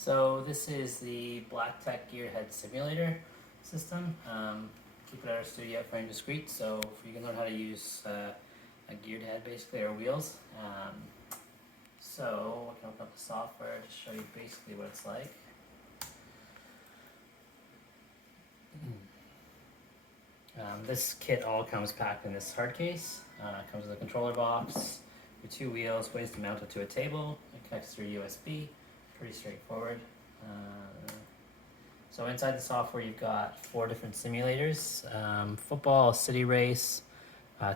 So this is the black-tek gearhead simulator system. Keep it at our studio at Frame Discreet, so you can learn how to use a geared head basically, or wheels. So I can open up the software to show you basically what it's like. This kit all comes packed in this hard case. Comes with a controller box, your two wheels, ways to mount it to a table. It connects through USB. Pretty straightforward. So inside the software, you've got 4 different simulators: football, city race,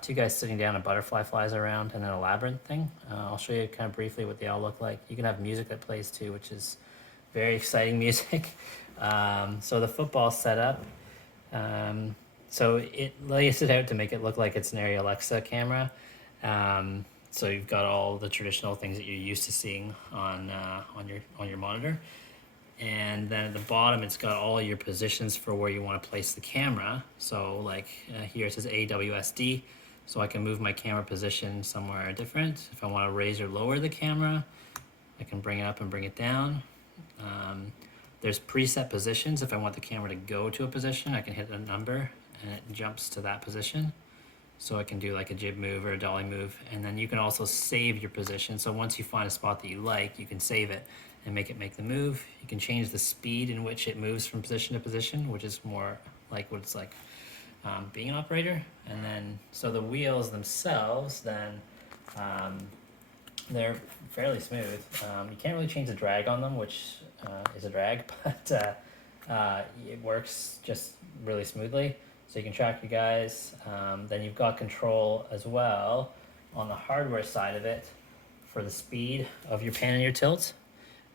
2 guys sitting down, a butterfly flies around, and then a labyrinth thing. I'll show you kind of briefly what they all look like. You can have music that plays too, which is very exciting music. So the football setup. So it lays it out to make it look like it's an Area Alexa camera. So you've got all the traditional things that you're used to seeing on your monitor, and then at the bottom it's got all your positions for where you want to place the camera. So like here it says AWSD, so I can move my camera position somewhere different. If I want to raise or lower the camera, I can bring it up and bring it down. There's preset positions. If I want the camera to go to a position, I can hit a number and it jumps to that position. So I can do like a jib move or a dolly move, and then you can also save your position. So once you find a spot that you like, you can save it and make the move. You can change the speed in which it moves from position to position, which is more like what it's like being an operator. And then, so the wheels themselves, then they're fairly smooth. You can't really change the drag on them, which is a drag, but it works just really smoothly. So you can track your guys. Then you've got control as well on the hardware side of it for the speed of your pan and your tilt.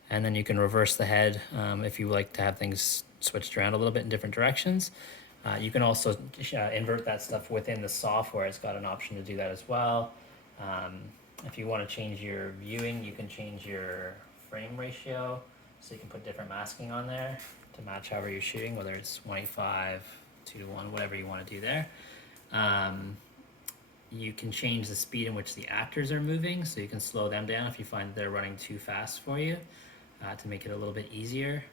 And then you can reverse the head if you like to have things switched around a little bit in different directions. You can also invert that stuff within the software. It's got an option to do that as well. If you want to change your viewing, you can change your frame ratio. So you can put different masking on there to match however you're shooting, whether it's 1:5, 2:1, whatever you want to do there. You can change the speed in which the actors are moving, so you can slow them down if you find they're running too fast for you, to make it a little bit easier.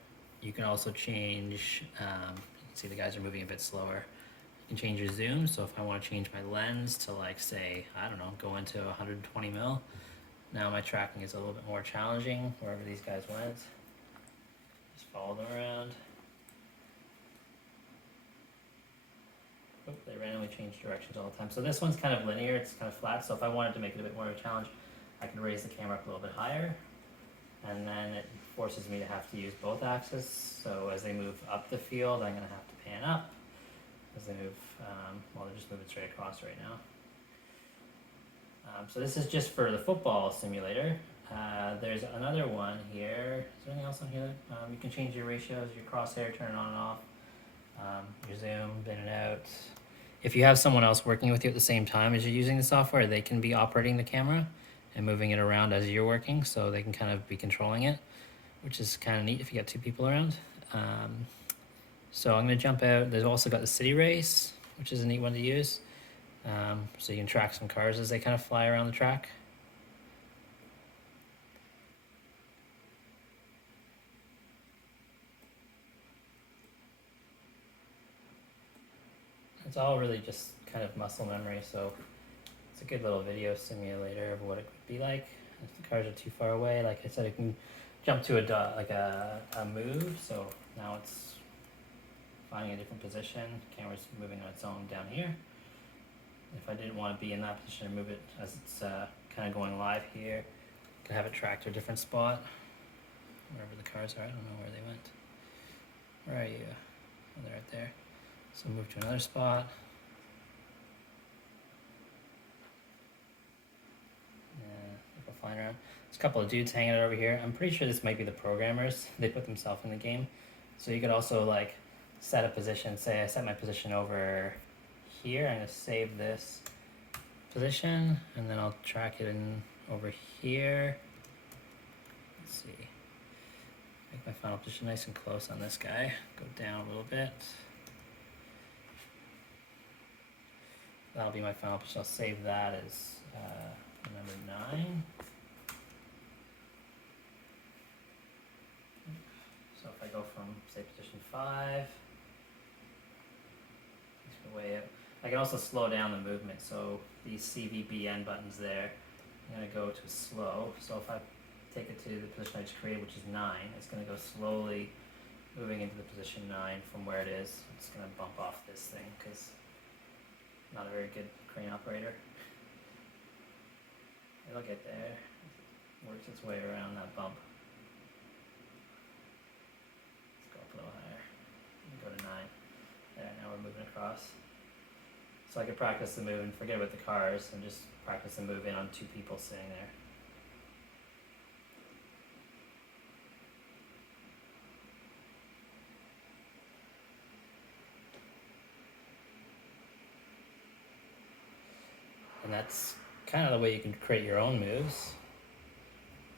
You can also change, you can see the guys are moving a bit slower. You can change your zoom, so if I want to change my lens to, like, say, I don't know, go into 120 mil, now my tracking is a little bit more challenging wherever these guys went. Just follow them around. They randomly change directions all the time. So this one's kind of linear, it's kind of flat, so if I wanted to make it a bit more of a challenge, I can raise the camera up a little bit higher, and then it forces me to have to use both axes. So as they move up the field, I'm going to have to pan up. As they move, well, they're just moving straight across right now. So this is just for the football simulator. There's another one here. Is there anything else on here? You can change your ratios, your crosshair, turn it on and off, your zoom, in and out. If you have someone else working with you at the same time as you're using the software, they can be operating the camera and moving it around as you're working, so they can kind of be controlling it, which is kind of neat if you got 2 people around. So I'm going to jump out. There's also got the city race, which is a neat one to use. So you can track some cars as they kind of fly around the track. It's all really just kind of muscle memory, so it's a good little video simulator of what it could be like if the cars are too far away. Like I said, it can jump to a move, so now it's finding a different position. Camera's moving on its own down here. If I didn't want to be in that position, I move it as it's kind of going live here. I can have it track to a different spot, wherever the cars are. I don't know where they went. Where are you? Oh, they're right there. So move to another spot. Go flying around. There's a couple of dudes hanging out over here. I'm pretty sure this might be the programmers. They put themselves in the game. So you could also like set a position. Say I set my position over here. I'm going to save this position, and then I'll track it in over here. Let's see. Make my final position nice and close on this guy. Go down a little bit. That'll be my final position. I'll save that as number 9. say position 5. Way up. I can also slow down the movement, so these CVBN buttons there, I'm going to go to slow. So if I take it to the position I just created, which is 9, it's going to go slowly moving into the position 9 from where it is. I'm just going to bump off this thing because I'm not a very good crane operator. It'll get there. Works its way around that bump. Let's go up a little higher. Go to 9. There, now we're moving across. So I could practice the move and forget about the cars and just practice the move in on 2 people sitting there. And that's kind of the way you can create your own moves,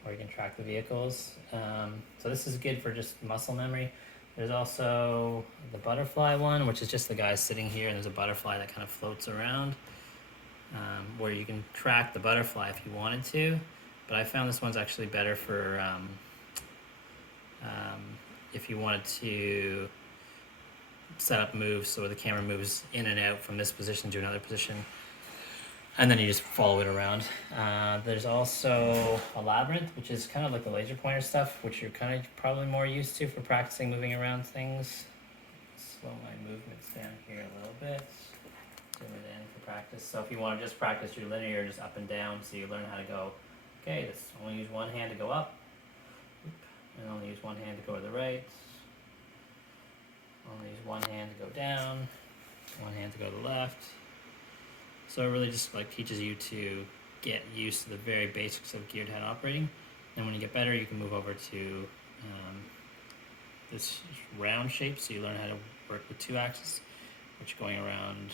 or you can track the vehicles. So this is good for just muscle memory. There's also the butterfly one, which is just the guy sitting here, and there's a butterfly that kind of floats around, where you can track the butterfly if you wanted to. But I found this one's actually better for if you wanted to set up moves so the camera moves in and out from this position to another position, and then you just follow it around. There's also a Labyrinth, which is kind of like the laser pointer stuff, which you're kind of probably more used to for practicing moving around things. Slow my movements down here a little bit. Zoom it in for practice. So if you want to just practice your linear, just up and down, so you learn how to go, okay, let's only use one hand to go up, and only use one hand to go to the right, only use one hand to go down, one hand to go to the left. So it really just like teaches you to get used to the very basics of geared head operating. And when you get better, you can move over to this round shape, so you learn how to work with 2 axes, which are going around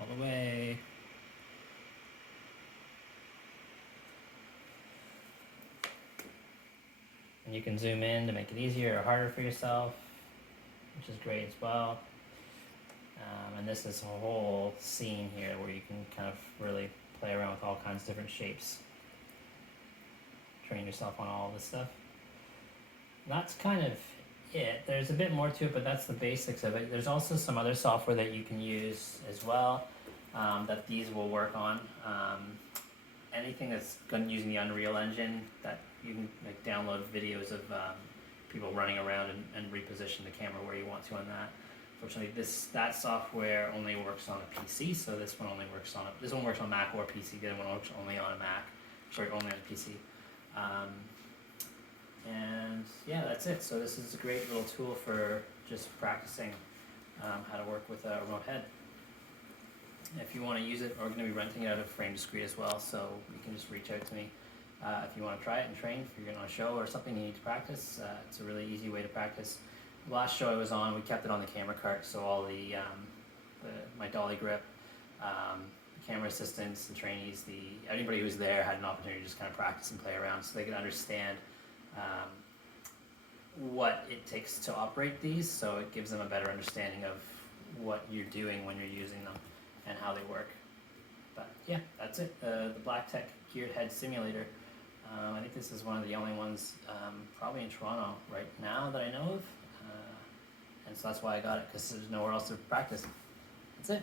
all the way. And you can zoom in to make it easier or harder for yourself, which is great as well. And this is a whole scene here where you can kind of really play around with all kinds of different shapes. Train yourself on all this stuff. And that's kind of it. There's a bit more to it, but that's the basics of it. There's also some other software that you can use as well that these will work on. Anything that's using the Unreal Engine, that you can like download videos of people running around and reposition the camera where you want to on that. Fortunately, that software only works on a PC, so this one only works on this one works on Mac or PC. The other one works only on a Mac, sorry, only on a PC. And yeah, that's it. So this is a great little tool for just practicing how to work with a remote head. If you want to use it, we're going to be renting it out of Frame Discreet as well, so you can just reach out to me if you want to try it and train. If you're going on a show or something you need to practice, it's a really easy way to practice. The last show I was on, we kept it on the camera cart, so all my dolly grip, the camera assistants, the trainees, anybody who was there had an opportunity to just kind of practice and play around, so they could understand what it takes to operate these. So it gives them a better understanding of what you're doing when you're using them and how they work. But yeah, that's it. The black-tek geared head simulator. I think this is one of the only ones probably in Toronto right now that I know of. And so that's why I got it, because there's nowhere else to practice. That's it.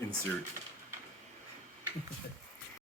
Insert.